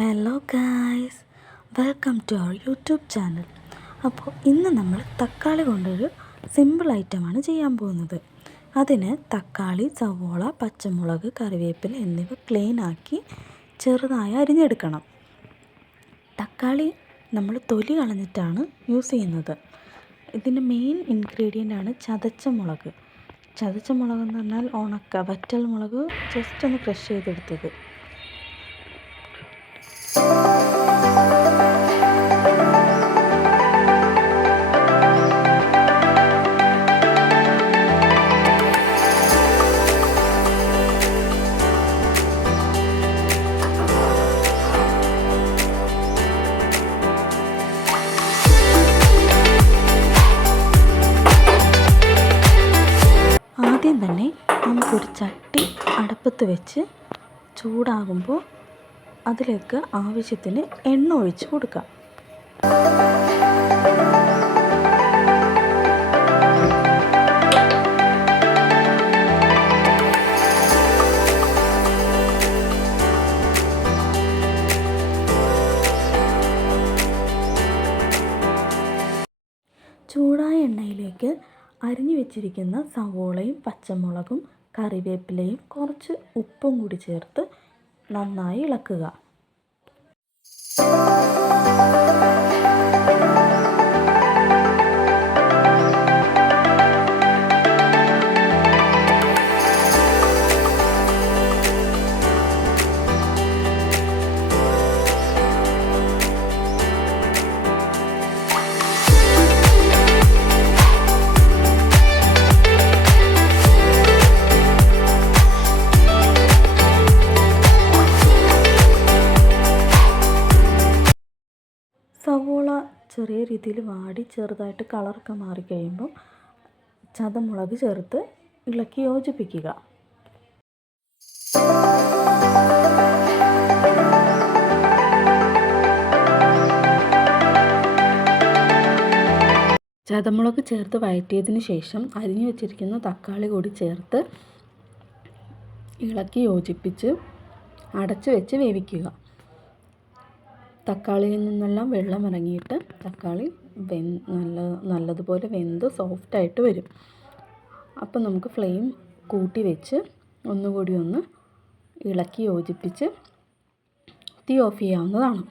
Hello guys, welcome to our YouTube channel. അപ്പോൾ ഇന്ന് നമ്മൾ തക്കാളി കൊണ്ടൊരു സിമ്പിൾ ഐറ്റമാണ് ചെയ്യാൻ പോകുന്നത്. അതിന് തക്കാളി, സവോള, പച്ചമുളക്, കറിവേപ്പില എന്നിവ ക്ലീനാക്കി ചെറുതായി അരിഞ്ഞെടുക്കണം. തക്കാളി നമ്മൾ തൊലി കളഞ്ഞിട്ടാണ് യൂസ് ചെയ്യുന്നത്. ഇതിൻ്റെ മെയിൻ ഇൻഗ്രീഡിയൻ്റാണ് ചതച്ച മുളക്. ചതച്ച മുളക് എന്ന് പറഞ്ഞാൽ വറ്റൽ മുളക് ജസ്റ്റ് ഒന്ന് ക്രഷ് ചെയ്തെടുത്തത്. ആദ്യം തന്നെ നമുക്കൊരു ചട്ടി അടുപ്പത്ത് വെച്ച് ചൂടാകുമ്പോൾ അതിലേക്ക് ആവശ്യത്തിന് എണ്ണ ഒഴിച്ച് കൊടുക്കാം. ചൂടായ എണ്ണയിലേക്ക് അരിഞ്ഞു വെച്ചിരിക്കുന്ന സവോളയും പച്ചമുളകും കറിവേപ്പിലയും കുറച്ച് ഉപ്പും കൂടി ചേർത്ത് നന്നായി ഇളക്കുക. സവോള ചെറിയ രീതിയിൽ വാടി ചെറുതായിട്ട് കളറൊക്കെ മാറിക്കഴിയുമ്പോൾ ചതമുളക് ചേർത്ത് ഇളക്കി യോജിപ്പിക്കുക. ചതമുളക് ചേർത്ത് വഴറ്റിയതിന് ശേഷം അരിഞ്ഞു വെച്ചിരിക്കുന്ന തക്കാളി കൂടി ചേർത്ത് ഇളക്കി യോജിപ്പിച്ച് അടച്ചു വെച്ച് വേവിക്കുക. തക്കാളിയിൽ നിന്നെല്ലാം വെള്ളം ഇറങ്ങിയിട്ട് തക്കാളി നല്ലതുപോലെ വെന്ത് സോഫ്റ്റായിട്ട് വരും. അപ്പോൾ നമുക്ക് ഫ്ലെയിം കൂട്ടി വെച്ച് ഒന്നുകൂടി ഒന്ന് ഇളക്കി യോജിപ്പിച്ച് തീ ഓഫ് ചെയ്യാവുന്നതാണ്.